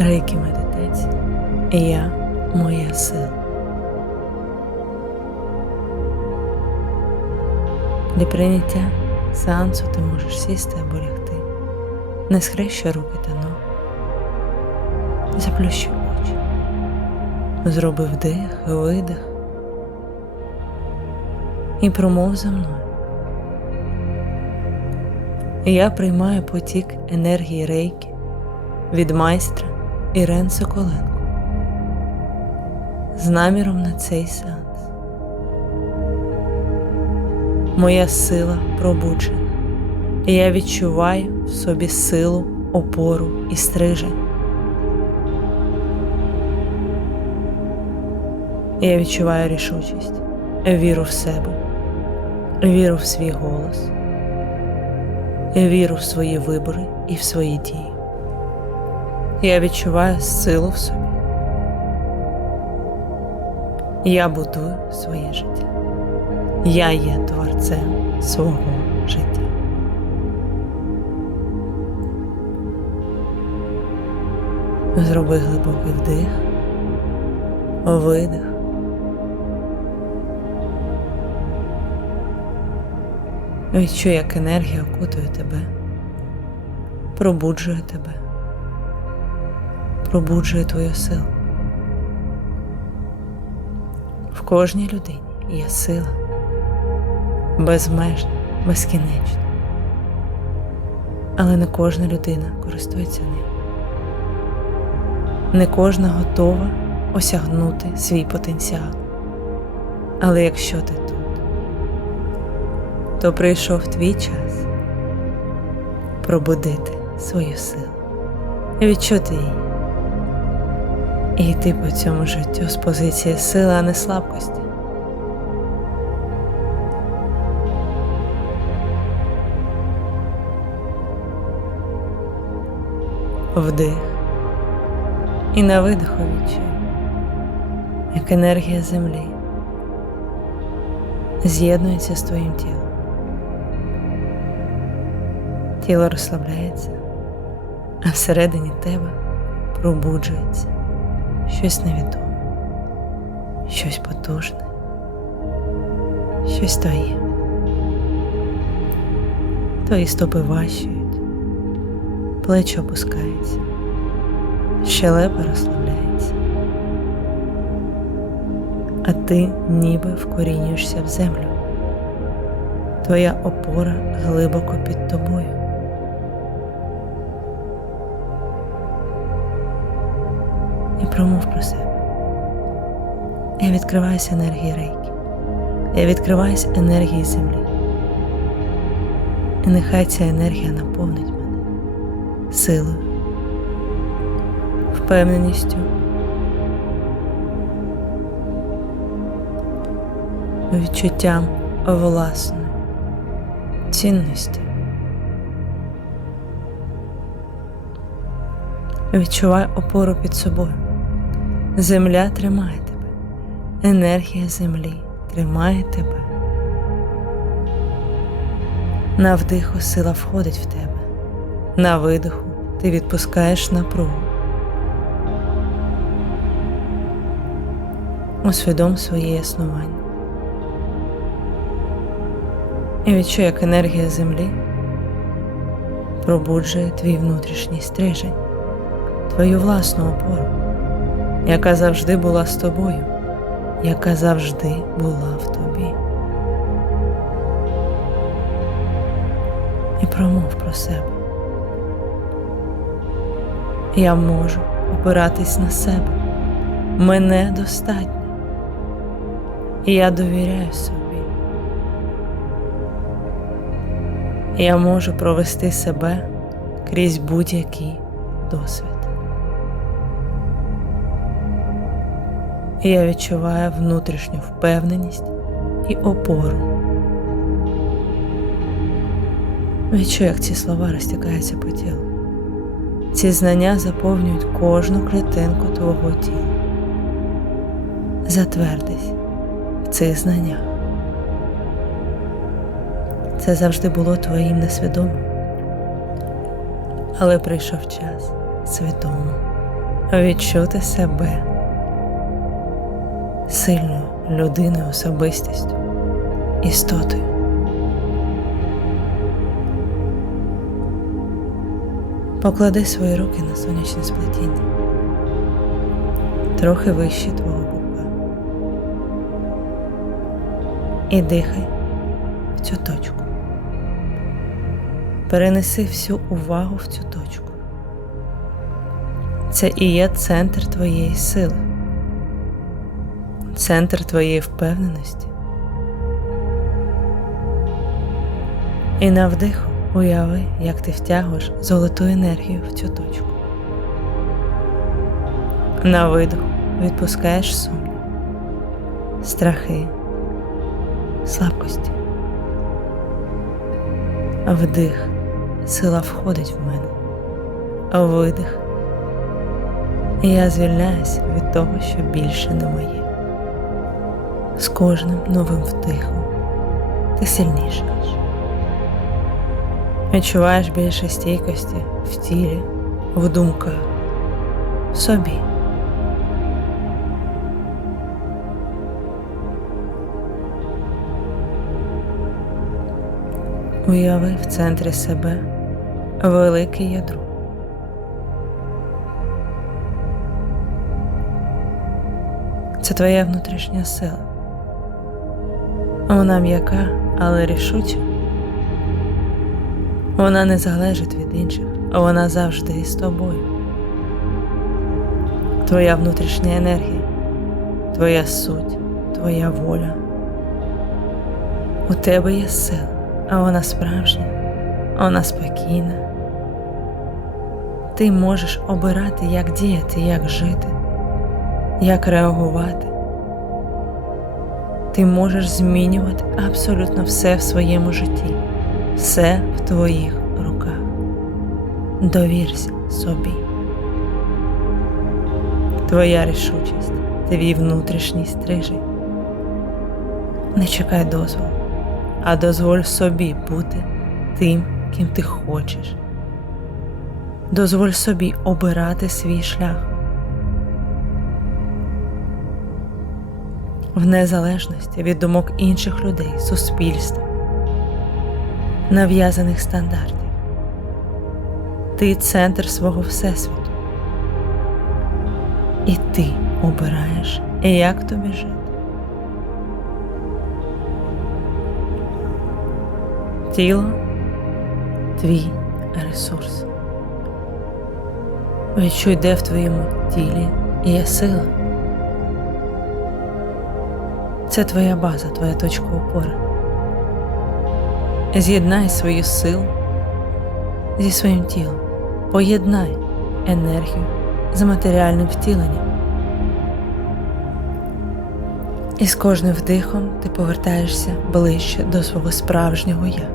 Рейкі медитація. Я моя сила. Для прийняття сеансу ти можеш сісти або лягти. Не схрещуй руки та ноги. Заплющи очі. Зроби вдих, видих і промов за мною. Я приймаю потік енергії рейки від майстра Ірен Соколенко з наміром на цей сеанс. Моя сила пробуджена, і я відчуваю в собі силу, опору і стрижень. Я відчуваю рішучість, віру в себе, віру в свій голос, віру в свої вибори і в свої дії. Я відчуваю силу в собі. Я будую своє життя. Я є творцем свого життя. Зроби глибокий вдих, видих. Відчуй, як енергія окутує тебе, пробуджує тебе, пробуджує твою силу. В кожній людині є сила, безмежна, безкінечна. Але не кожна людина користується нею. Не кожна готова осягнути свій потенціал. Але якщо ти тут, то прийшов твій час пробудити свою силу, відчути її і йти по цьому життю з позиції сили, а не слабкості. Вдих і на видиху відчуй, як енергія землі з'єднується з твоїм тілом. Тіло розслабляється, а всередині тебе пробуджується щось невідоме, щось потужне, щось твоє. Твої стопи важчають, плечі опускаються, щелепа розслабляється, а ти ніби вкорінюєшся в землю. Твоя опора глибоко під тобою. І промов про себе. Я відкриваюся енергії рейки. Я відкриваюся енергії землі. І нехай ця енергія наповнить мене силою, впевненістю, відчуттям власної цінності. Відчувай опору під собою. Земля тримає тебе, енергія землі тримає тебе. На вдиху сила входить в тебе, на видиху ти відпускаєш напругу. Усвідом своє існування. І відчуй, як енергія землі пробуджує твій внутрішній стрижень, твою власну опору яка завжди була з тобою, яка завжди була в тобі. І промов про себе. Я можу опиратись на себе. Мене достатньо. І я довіряю собі. Я можу провести себе крізь будь-який досвід. І я відчуваю внутрішню впевненість і опору. Відчую, як ці слова розтікаються по тілу. Ці знання заповнюють кожну клітинку твого тіла. Затвердись в цих знаннях. Це завжди було твоїм несвідомим. Але прийшов час свідомо відчути себе сильною людиною, особистістю, істотою. Поклади свої руки на сонячне сплетіння, трохи вище твого пупа. І дихай в цю точку. Перенеси всю увагу в цю точку. Це і є центр твоєї сили, центр твоєї впевненості. І на вдиху уяви, як ти втягуєш золоту енергію в цю точку. На видиху відпускаєш сумнів, страхи, слабкості. Вдих, сила входить в мене, видих. І я звільняюсь від того, що більше не моє. З кожним новим вдихом ти сильнішаєш. Відчуваєш більше стійкості в тілі, в думках, в собі. Уяви в центрі себе велике ядро. Це твоя внутрішня сила. Вона м'яка, але рішуча. Вона не залежить від інших, вона завжди із тобою. Твоя внутрішня енергія, твоя суть, твоя воля. У тебе є сила, а вона справжня, вона спокійна. Ти можеш обирати, як діяти, як жити, як реагувати. Ти можеш змінювати абсолютно все в своєму житті, все в твоїх руках. Довірся собі. Твоя рішучість, твій внутрішній стрижень. Не чекай дозволу, а дозволь собі бути тим, ким ти хочеш. Дозволь собі обирати свій шлях. В незалежності від думок інших людей, суспільства, нав'язаних стандартів. Ти центр свого Всесвіту. І ти обираєш, як тобі жити. Тіло твій ресурс. Відчуй, де в твоєму тілі є сила. Це твоя база, твоя точка опори. З'єднай свою силу зі своїм тілом, поєднай енергію з матеріальним втіленням. І з кожним вдихом ти повертаєшся ближче до свого справжнього я,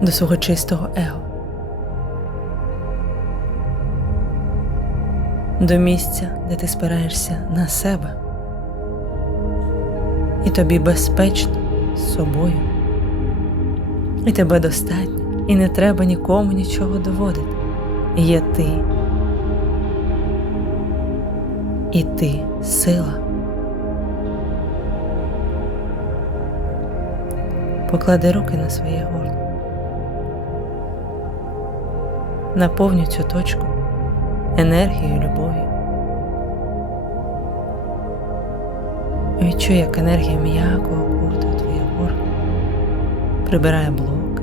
до свого чистого его, до місця, де ти спираєшся на себе, і тобі безпечно з собою, і тебе достатньо, і не треба нікому нічого доводити. Є ти. І ти сила. Поклади руки на своє горло. Наповню цю точку енергією любов'ю. Відчуй, як енергія м'яко окутує твоє горло, прибирає блоки.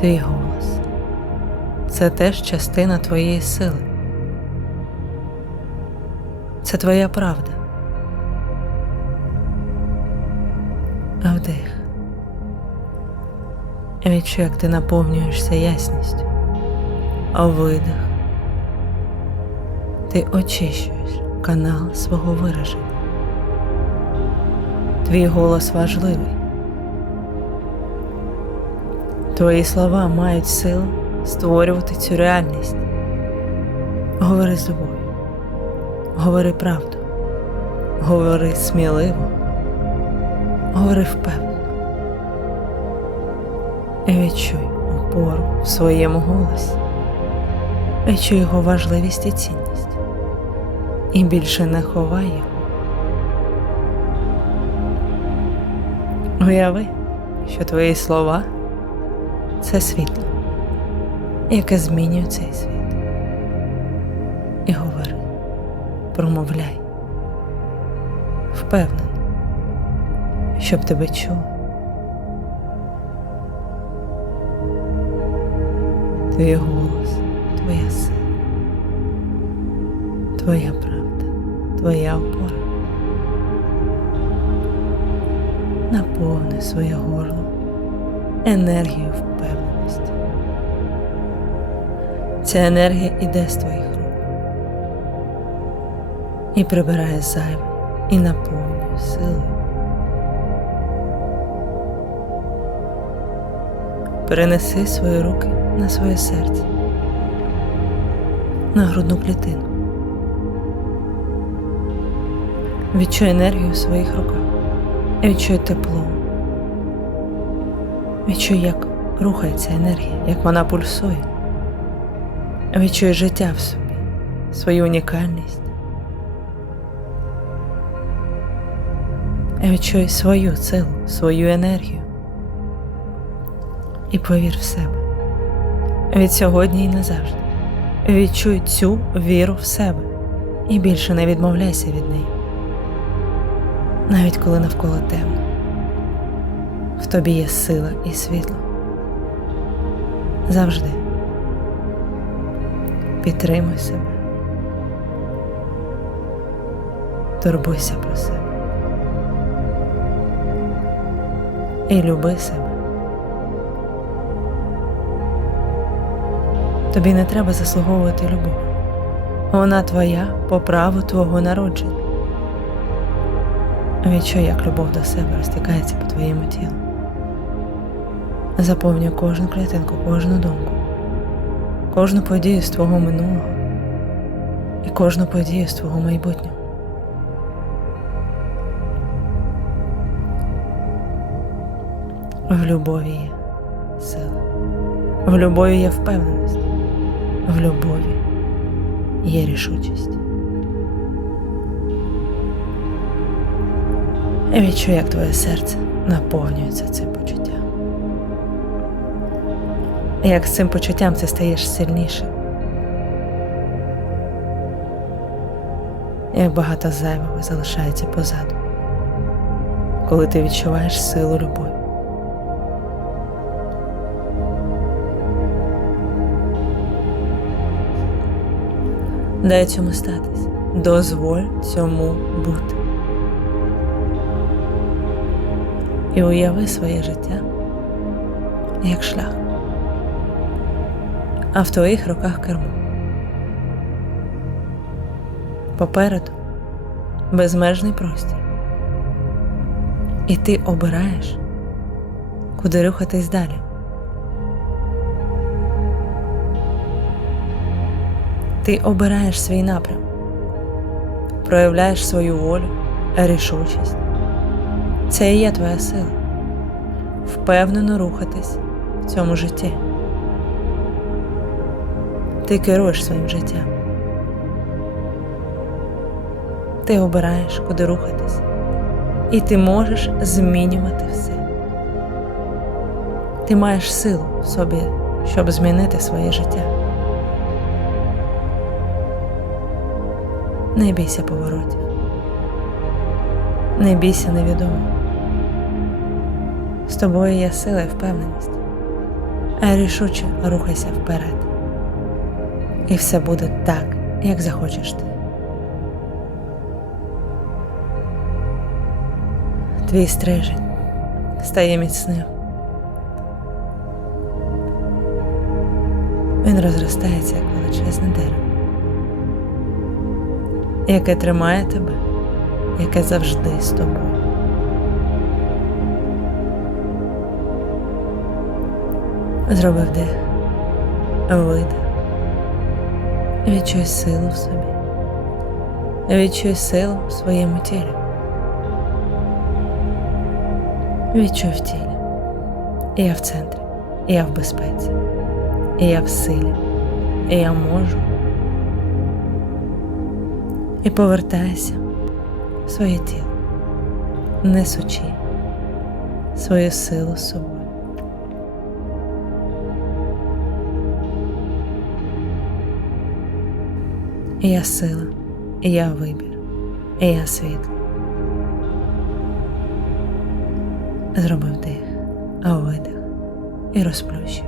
Твій голос це теж частина твоєї сили. Це твоя правда. Відчуй, як ти наповнюєшся ясністю, видих. Ти очищуєш канал свого вираження. Твій голос важливий. Твої слова мають силу створювати цю реальність. Говори з собою, говори правду, Говори сміливо, говори впевнено. Відчуй опору в своєму голосі, відчуй його важливість і цінність. І більше не ховай його. Уяви, що твої слова це світло, яке змінює цей світ. І говори, промовляй, впевнено, щоб тебе чули. Твій голос, твоя сила, твоя правда, твоя опора. Наповни своє горло енергією впевненості. Ця енергія іде з твоїх рук і прибирає зайве і наповнює силою. Перенеси свої руки на своє серце, на грудну клітину. Відчуй енергію в своїх руках, відчуй тепло. Відчуй, як рухається енергія, як вона пульсує. Відчуй життя в собі, свою унікальність. Відчуй свою силу, свою енергію. І повір в себе. Від сьогодні і назавжди. Відчуй цю віру в себе і більше не відмовляйся від неї. Навіть коли навколо темно, в тобі є сила і світло. Завжди підтримуй себе, турбуйся про себе і люби себе. Тобі не треба заслуговувати любов. Вона твоя по праву твого народження. Відчуй, як любов до себе розтікається по твоєму тілу. Заповнюй кожну клітинку, кожну думку, кожну подію з твого минулого і кожну подію з твого майбутнього. В любові є сила, в любові є впевненість, в любові є рішучість. І відчуй, як твоє серце наповнюється цим почуттям. Як з цим почуттям ти стаєш сильнішим. Як багато зайвого залишається позаду, коли ти відчуваєш силу любові. Дай цьому статись, дозволь цьому бути. І уяви своє життя як шлях, а в твоїх руках кермо. Попереду безмежний простір. І ти обираєш, куди рухатись далі. Ти обираєш свій напрям, проявляєш свою волю, рішучість. Це і є твоя сила. Впевнено рухатись в цьому житті. Ти керуєш своїм життям. Ти обираєш, куди рухатись, і ти можеш змінювати все. Ти маєш силу в собі, щоб змінити своє життя. Не бійся поворотів, не бійся невідомого. З тобою є сила і впевненість, а рішуче рухайся вперед. І все буде так, як захочеш ти. Твій стрижень стає міцним. Він розростається, як величезне дерево, яке тримає тебе, яке завжди з тобою. Зроби вдих, видих. Відчуй силу в собі, Відчуй силу в своєму тілі. Відчуй в тілі. Я в центрі, я в безпеці, я в силі, я можу. І повертайся в своє тіло, несучи свою силу з собою. Я сила, я вибір, я світло. Зроби вдих, а видих і розплющуй